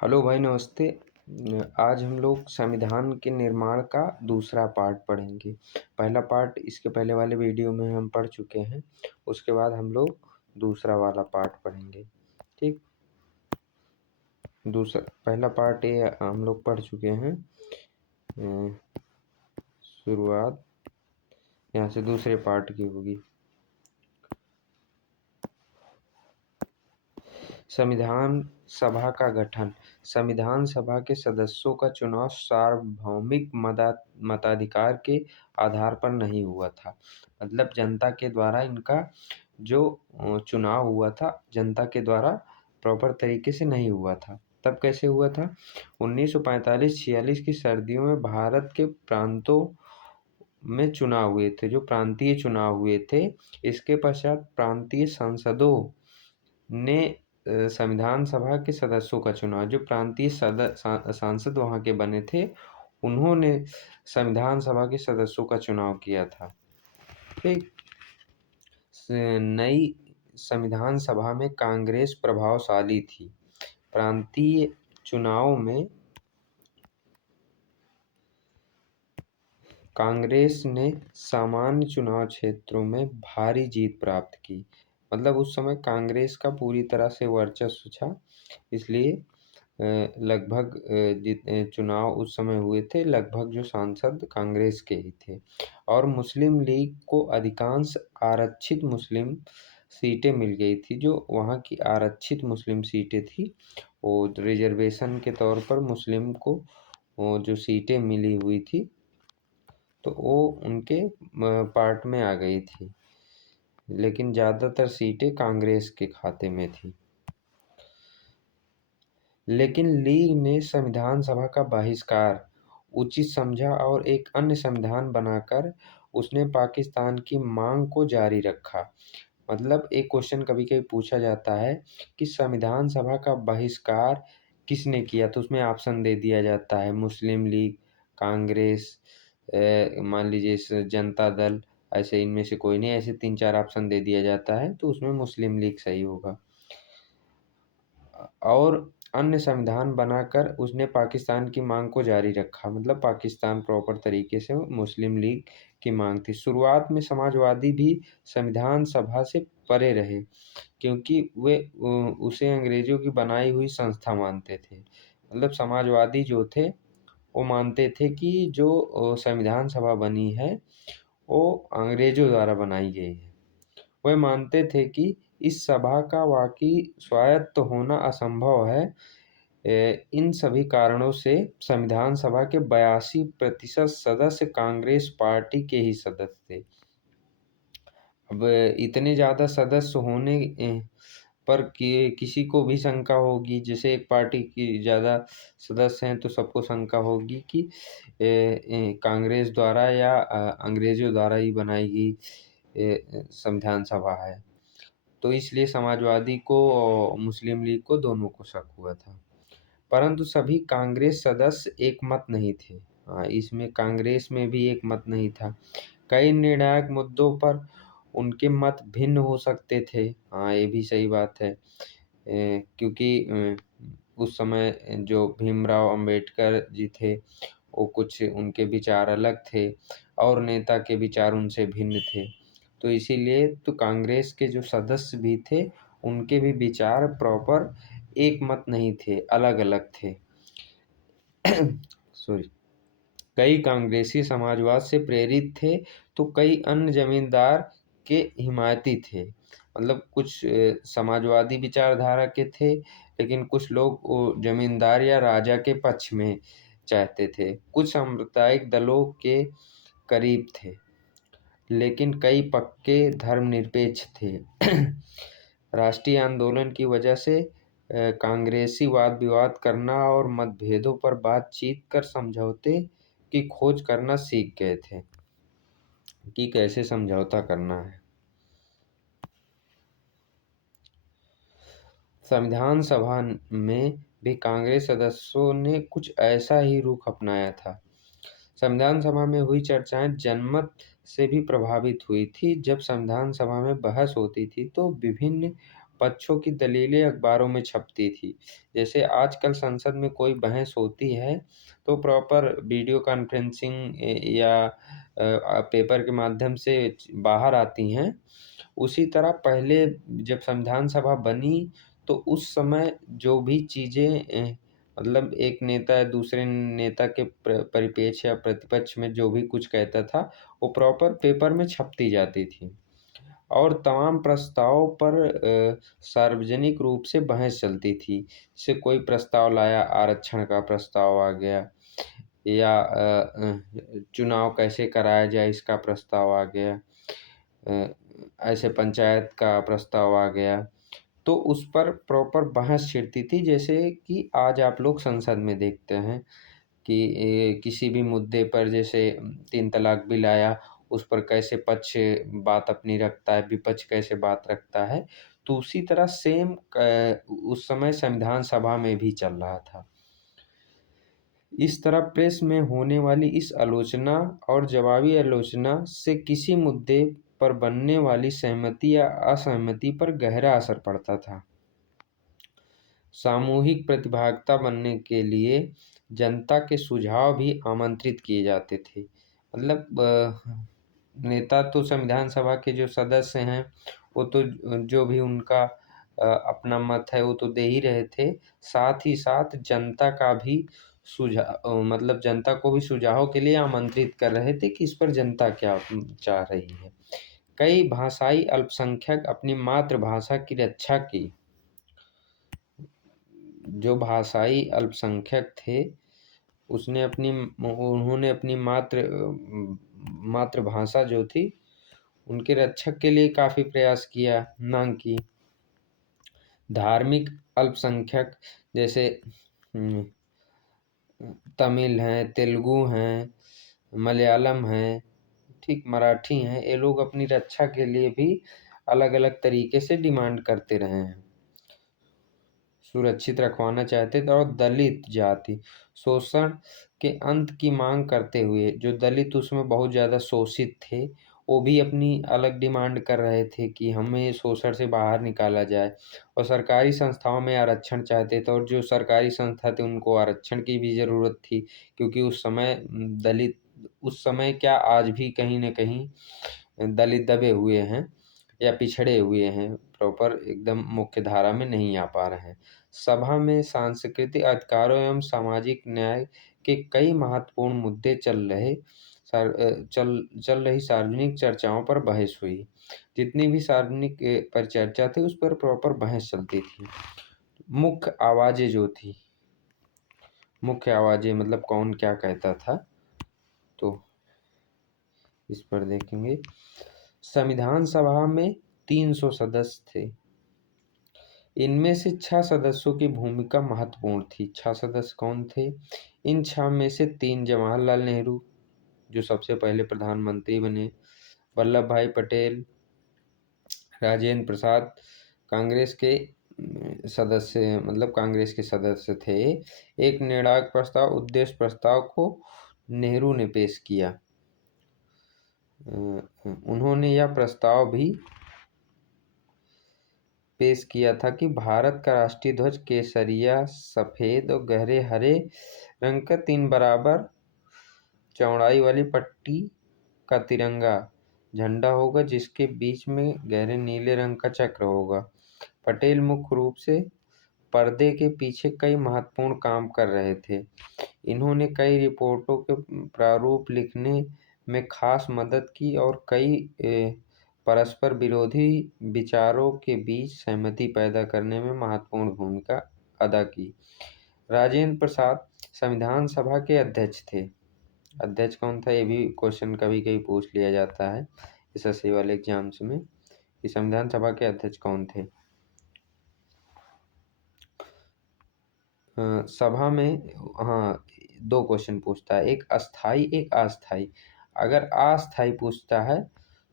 Hello भाई, नमस्ते। आज हम लोग संविधान के निर्माण का दूसरा पार्ट पढ़ेंगे। पहला पार्ट इसके पहले वाले वीडियो में हम पढ़ चुके हैं। उसके बाद हम लोग दूसरा वाला पार्ट पढ़ेंगे। ठीक। पहला पार्ट ये हम लोग पढ़ चुके हैं। शुरुआत यहाँ से दूसरे पार्ट की होगी। संविधान सभा का गठन। संविधान सभा के सदस्यों का चुनाव सार्वभौमिक मताधिकार के आधार पर नहीं हुआ था। मतलब जनता के द्वारा इनका जो चुनाव हुआ था, जनता के द्वारा प्रॉपर तरीके से नहीं हुआ था। तब कैसे हुआ था? 1945-46 की सर्दियों में भारत के प्रांतों में चुनाव हुए थे, जो प्रांतीय चुनाव हुए थे। इसके पश्चात प्रांतीय संसदों ने संविधान सभा के सदस्यों का चुनाव, जो प्रांतीय सांसद वहाँ के बने थे, उन्होंने संविधान सभा के सदस्यों का चुनाव किया था। ठीक। नई संविधान सभा में कांग्रेस प्रभावशाली थी। प्रांतीय चुनाव में कांग्रेस ने सामान्य चुनाव क्षेत्रों में भारी जीत प्राप्त की। मतलब उस समय कांग्रेस का पूरी तरह से वर्चस्व था, इसलिए लगभग जितने चुनाव उस समय हुए थे, लगभग जो सांसद कांग्रेस के ही थे। और मुस्लिम लीग को अधिकांश आरक्षित मुस्लिम सीटें मिल गई थी। जो वहाँ की आरक्षित मुस्लिम सीटें थी, वो रिजर्वेशन के तौर पर मुस्लिम को वो जो सीटें मिली हुई थी, तो वो उनके पार्ट में आ गई थी। लेकिन ज़्यादातर सीटें कांग्रेस के खाते में थी। लेकिन लीग ने संविधान सभा का बहिष्कार उचित समझा और एक अन्य संविधान बनाकर उसने पाकिस्तान की मांग को जारी रखा। मतलब एक क्वेश्चन कभी कभी पूछा जाता है कि संविधान सभा का बहिष्कार किसने किया, तो उसमें ऑप्शन दे दिया जाता है मुस्लिम लीग, कांग्रेस, मान लीजिए जनता दल, ऐसे इनमें से कोई नहीं, ऐसे 3-4 ऑप्शन दे दिया जाता है, तो उसमें मुस्लिम लीग सही होगा। और अन्य संविधान बनाकर उसने पाकिस्तान की मांग को जारी रखा। मतलब पाकिस्तान प्रॉपर तरीके से मुस्लिम लीग की मांग थी। शुरुआत में समाजवादी भी संविधान सभा से परे रहे, क्योंकि वे उसे अंग्रेजों की बनाई हुई संस्था मानते थे। मतलब समाजवादी जो थे वो मानते थे कि जो संविधान सभा बनी है वो अंग्रेजों द्वारा बनाई गई है। वे मानते थे कि इस सभा का वाकई स्वायत्त होना असंभव है। इन सभी कारणों से संविधान सभा के 82% सदस्य कांग्रेस पार्टी के ही सदस्य थे। अब इतने ज़्यादा सदस्य होने पर किसी को भी शंका होगी, जैसे एक पार्टी की ज़्यादा सदस्य हैं तो सबको शंका होगी कि कांग्रेस द्वारा या अंग्रेजों द्वारा ही बनाई गई संविधान सभा है। तो इसलिए समाजवादी को और मुस्लिम लीग को, दोनों को शक हुआ था। परंतु सभी कांग्रेस सदस्य एकमत नहीं थे। इसमें कांग्रेस में भी एकमत नहीं था। कई निर्णायक मुद्दों पर उनके मत भिन्न हो सकते थे। ये भी सही बात है, क्योंकि उस समय जो भीमराव अंबेडकर जी थे, वो कुछ उनके विचार अलग थे और नेता के विचार उनसे भिन्न थे। तो इसीलिए तो कांग्रेस के जो सदस्य भी थे, उनके भी विचार प्रॉपर एक मत नहीं थे, अलग अलग थे। सॉरी। कई कांग्रेसी समाजवाद से प्रेरित थे, तो कई अन्य जमींदार के हिमायती थे। मतलब कुछ समाजवादी विचारधारा के थे, लेकिन कुछ लोग वो जमींदार या राजा के पक्ष में चाहते थे। कुछ सांप्रदायिक दलों के करीब थे, लेकिन कई पक्के धर्मनिरपेक्ष थे। राष्ट्रीय आंदोलन की वजह से कांग्रेसी वाद विवाद करना और मतभेदों पर बातचीत कर समझौते की खोज करना सीख गए थे कि कैसे समझौता करना है। संविधान सभा में भी कांग्रेस सदस्यों ने कुछ ऐसा ही रुख अपनाया था। संविधान सभा में हुई चर्चाएं जनमत से भी प्रभावित हुई थी। जब संविधान सभा में बहस होती थी तो विभिन्न पक्षों की दलीलें अखबारों में छपती थी। जैसे आजकल संसद में कोई बहस होती है तो प्रॉपर वीडियो कॉन्फ्रेंसिंग या पेपर के माध्यम से बाहर आती हैं। उसी तरह पहले जब संविधान सभा बनी तो उस समय जो भी चीज़ें मतलब एक नेता दूसरे नेता के परिप्रेक्ष्य या प्रतिपक्ष में जो भी कुछ कहता था, वो प्रॉपर पेपर में छपती जाती थी और तमाम प्रस्तावों पर सार्वजनिक रूप से बहस चलती थी। जैसे कोई प्रस्ताव लाया, आरक्षण का प्रस्ताव आ गया या चुनाव कैसे कराया जाए इसका प्रस्ताव आ गया, ऐसे पंचायत का प्रस्ताव आ गया, तो उस पर प्रॉपर बहस छिड़ती थी। जैसे कि आज आप लोग संसद में देखते हैं कि किसी भी मुद्दे पर जैसे 3 तलाक बिल आया, उस पर कैसे पक्ष बात अपनी रखता है, विपक्ष कैसे बात रखता है, तो उसी तरह सेम उस समय संविधान सभा में भी चल रहा था। इस तरह प्रेस में होने वाली इस आलोचना और जवाबी आलोचना से किसी मुद्दे पर बनने वाली सहमति या असहमति पर गहरा असर पड़ता था। सामूहिक प्रतिभागिता बनने के लिए जनता के सुझाव भी आमंत्रित किए जाते थे। मतलब नेता तो संविधान सभा के जो सदस्य हैं, वो तो जो भी उनका अपना मत है वो तो दे ही रहे थे। साथ ही साथ जनता का भी मतलब जनता को भी सुझाव के लिए आमंत्रित कर रहे थे कि इस पर जनता क्या चाह रही है। कई भाषाई अल्पसंख्यक अपनी मातृभाषा की रक्षा की। जो भाषाई अल्पसंख्यक थे, उन्होंने अपनी मातृभाषा जो थी, उनके रक्षक के लिए काफ़ी प्रयास किया, मांग की। धार्मिक अल्पसंख्यक जैसे तमिल हैं, तेलुगु हैं, मलयालम हैं, ठीक मराठी हैं, ये लोग अपनी रक्षा के लिए भी अलग-अलग तरीके से डिमांड करते रहे हैं। सुरक्षित रखवाना चाहते थे और दलित जाति शोषण के अंत की मांग करते हुए, जो दलित उसमें बहुत ज़्यादा शोषित थे, वो भी अपनी अलग डिमांड कर रहे थे कि हमें शोषण से बाहर निकाला जाए और सरकारी संस्थाओं में आरक्षण चाहते थे और जो सरकारी संस्था थे उनको आरक्षण की भी ज़रूरत थी क्योंकि उस समय दलित उस समय क्या आज भी कहीं न कहीं दलित दबे हुए हैं या पिछड़े हुए हैं, प्रॉपर एकदम मुख्य धारा में नहीं आ पा रहे हैं। सभा में सांस्कृतिक अधिकारों एवं सामाजिक न्याय के कई महत्वपूर्ण मुद्दे चल रही सार्वजनिक चर्चाओं पर बहस हुई। जितनी भी सार्वजनिक पर चर्चा थी उस पर प्रॉपर बहस चलती थी। मुख्य आवाज़ें जो थी, मुख्य आवाज़ें मतलब कौन क्या कहता था, तो इस पर देखेंगे। संविधान सभा में 300 सदस्य थे। इनमें से 6 सदस्यों की भूमिका महत्वपूर्ण थी। 6 सदस्य कौन थे? इन 6 में से 3 जवाहरलाल नेहरू, जो सबसे पहले प्रधानमंत्री बने, वल्लभ भाई पटेल, राजेंद्र प्रसाद, कांग्रेस के सदस्य मतलब कांग्रेस के सदस्य थे। एक निर्णायक प्रस्ताव उद्देश्य प्रस्ताव को नेहरू ने पेश किया। उन्होंने यह प्रस्ताव भी पेश किया था कि भारत का राष्ट्रीय ध्वज केसरिया, सफ़ेद और गहरे हरे रंग का 3 बराबर चौड़ाई वाली पट्टी का तिरंगा झंडा होगा जिसके बीच में गहरे नीले रंग का चक्र होगा। पटेल मुख्य रूप से पर्दे के पीछे कई महत्वपूर्ण काम कर रहे थे। इन्होंने कई रिपोर्टों के प्रारूप लिखने में खास मदद की और कई परस्पर विरोधी विचारों के बीच सहमति पैदा करने में महत्वपूर्ण भूमिका अदा की। राजेंद्र प्रसाद संविधान सभा के अध्यक्ष थे। अध्यक्ष कौन था, ये भी क्वेश्चन कभी कभी पूछ लिया जाता है एसएससी वाले एग्जाम्स में कि संविधान सभा के अध्यक्ष कौन थे। सभा में हाँ 2 क्वेश्चन पूछता है, एक अस्थाई एक अस्थाई। अगर अस्थाई पूछता है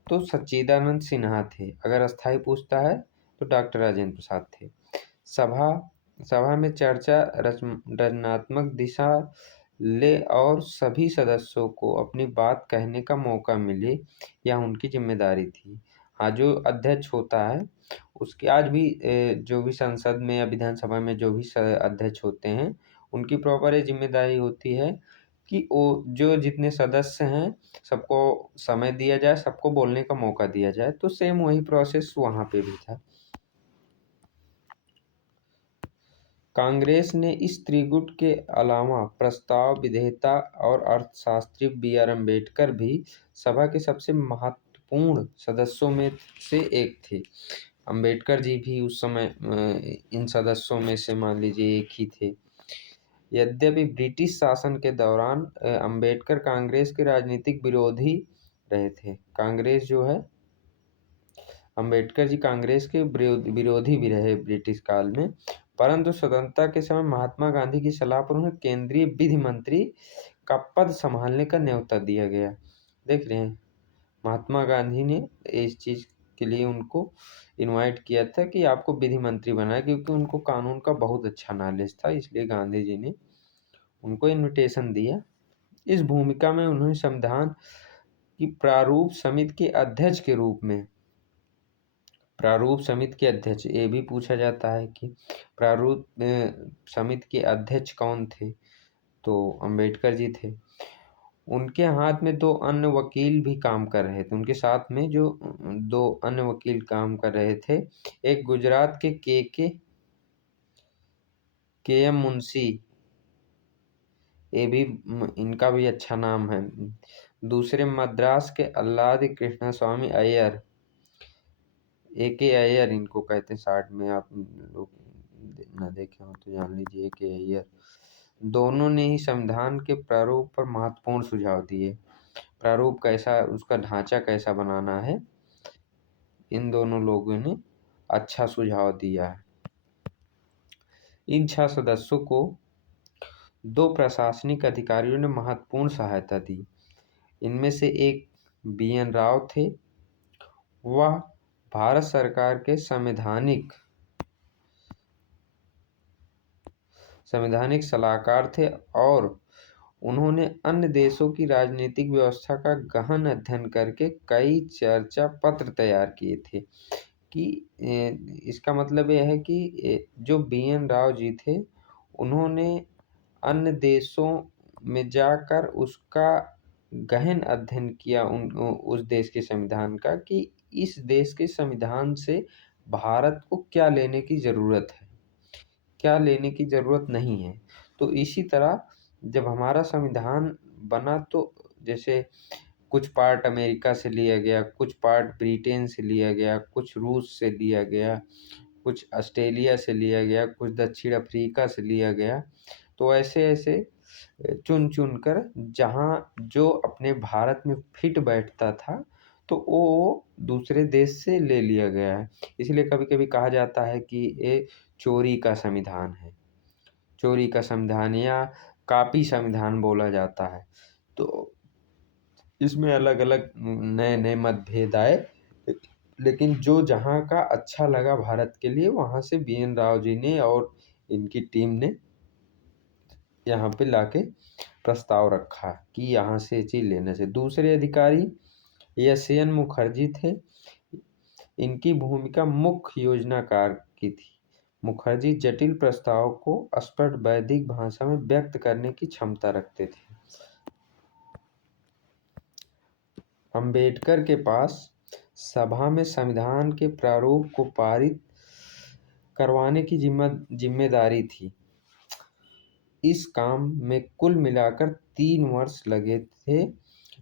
तो सच्चिदानंद सिन्हा थे, अगर अस्थाई पूछता है तो डॉक्टर राजेंद्र प्रसाद थे। सभा में चर्चा रचनात्मक दिशा ले और सभी सदस्यों को अपनी बात कहने का मौका मिले, यह उनकी जिम्मेदारी थी। हाँ, जो अध्यक्ष होता है उसके आज भी जो भी संसद में या विधानसभा में जो भी अध्यक्ष होते हैं, उनकी प्रॉपर ये जिम्मेदारी होती है कि वो जो जितने सदस्य हैं सबको समय दिया जाए, सबको बोलने का मौका दिया जाए। तो सेम वही प्रोसेस वहाँ पे भी था। कांग्रेस ने इस त्रिगुट के अलावा प्रस्ताव विधेयता और अर्थशास्त्री B.R. अम्बेडकर भी सभा के सबसे महत्वपूर्ण सदस्यों में से एक थे। अम्बेडकर जी भी उस समय इन सदस्यों में से मान लीजिए एक ही थे। यद्यपि ब्रिटिश शासन के दौरान अम्बेडकर कांग्रेस के राजनीतिक विरोधी रहे थे। कांग्रेस जो है, अम्बेडकर जी कांग्रेस के विरोधी भी रहे ब्रिटिश काल में, परंतु स्वतंत्रता के समय महात्मा गांधी की सलाह पर उन्हें केंद्रीय विधि मंत्री का पद संभालने का न्योता दिया गया। देख रहे हैं, महात्मा गांधी ने इस चीज के लिए उनको इनवाइट किया था कि आपको विधि मंत्री बनाया, क्योंकि उनको कानून का बहुत अच्छा नॉलेज था, इसलिए गांधी जी ने उनको इनविटेशन दिया। इस भूमिका में उन्होंने संविधान की प्रारूप समिति के अध्यक्ष के रूप में, प्रारूप समिति के अध्यक्ष, ये भी पूछा जाता है कि प्रारूप समिति के अध्यक्ष कौन थे, तो अम्बेडकर जी थे। उनके हाथ में दो अन्य वकील भी काम कर रहे थे, उनके साथ में जो दो अन्य वकील काम कर रहे थे, एक गुजरात के के एम मुंशी, ये भी इनका भी अच्छा नाम है। दूसरे मद्रास के अल्लादी कृष्ण स्वामी अय्यर, A.K. अय्यर इनको कहते हैं, शार्ट में आप लोग ना देखे हो तो जान लीजिए A.K. अय्यर। दोनों ने ही संविधान के प्रारूप पर महत्वपूर्ण सुझाव दिए। प्रारूप कैसा, उसका ढांचा कैसा बनाना है, इन दोनों लोगों ने अच्छा सुझाव दिया है। इन 6 सदस्यों को 2 प्रशासनिक अधिकारियों ने महत्वपूर्ण सहायता दी। इनमें से एक B.N. राव थे। वह भारत सरकार के संवैधानिक सलाहकार थे और उन्होंने अन्य देशों की राजनीतिक व्यवस्था का गहन अध्ययन करके कई चर्चा पत्र तैयार किए थे। कि इसका मतलब यह है कि जो B.N. राव जी थे, उन्होंने अन्य देशों में जाकर उसका गहन अध्ययन किया, उस देश के संविधान का, कि इस देश के संविधान से भारत को क्या लेने की ज़रूरत है, क्या लेने की ज़रूरत नहीं है। तो इसी तरह जब हमारा संविधान बना, तो जैसे कुछ पार्ट अमेरिका से लिया गया, कुछ पार्ट ब्रिटेन से लिया गया, कुछ रूस से लिया गया, कुछ ऑस्ट्रेलिया से लिया गया, कुछ दक्षिण अफ्रीका से लिया गया। तो ऐसे ऐसे चुन चुन कर जहाँ जो अपने भारत में फिट बैठता था, तो वो दूसरे देश से ले लिया गया है। इसलिए कभी कभी कहा जाता है कि ये चोरी का संविधान है, चोरी का संविधान या कापी संविधान बोला जाता है। तो इसमें अलग अलग नए नए मतभेद आए, लेकिन जो जहाँ का अच्छा लगा भारत के लिए, वहाँ से B.N. राव जी ने और इनकी टीम ने यहाँ पे लाके प्रस्ताव रखा कि यहाँ से चीज लेने से। दूसरे अधिकारी SN मुखर्जी थे। इनकी भूमिका मुख्य योजनाकार की थी। मुखर्जी जटिल प्रस्ताव को स्पष्ट वैदिक भाषा में व्यक्त करने की क्षमता रखते थे। अम्बेडकर के पास सभा में संविधान के प्रारूप को पारित करवाने की जिम्मेदारी थी। इस काम में कुल मिलाकर 3 वर्ष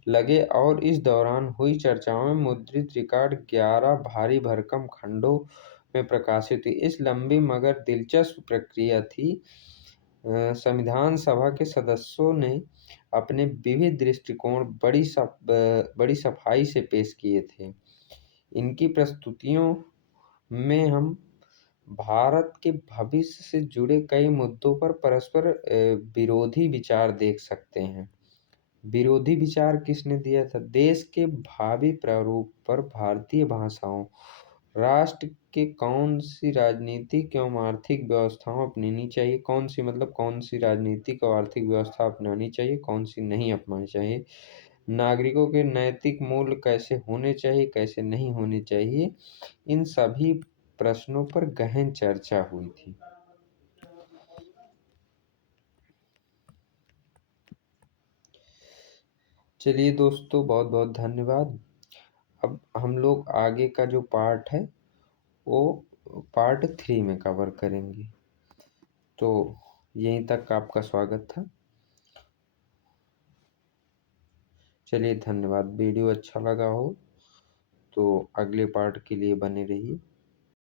लगे और इस दौरान हुई चर्चाओं में मुद्रित रिकॉर्ड 11 भारी भरकम खंडों में प्रकाशित हुई। इस लंबी मगर दिलचस्प प्रक्रिया थी। संविधान सभा के सदस्यों ने अपने विविध दृष्टिकोण बड़ी सफाई से पेश किए थे। इनकी प्रस्तुतियों में हम भारत के भविष्य से जुड़े कई मुद्दों पर परस्पर विरोधी विचार देख सकते हैं। विरोधी विचार किसने दिया था? देश के भावी प्रारूप पर भारतीय भाषाओं, राष्ट्र के कौन सी राजनीतिक एवं आर्थिक व्यवस्थाओं अपनानी चाहिए, कौन सी राजनीतिक और आर्थिक व्यवस्था अपनानी चाहिए, कौन सी नहीं अपनानी चाहिए, नागरिकों के नैतिक मूल्य कैसे होने चाहिए, कैसे नहीं होने चाहिए, इन सभी प्रश्नों पर गहन चर्चा हुई थी। चलिए दोस्तों, बहुत बहुत धन्यवाद। अब हम लोग आगे का जो पार्ट है वो पार्ट 3 में कवर करेंगे। तो यहीं तक आपका स्वागत था। चलिए धन्यवाद। वीडियो अच्छा लगा हो तो अगले पार्ट के लिए बने रहिए।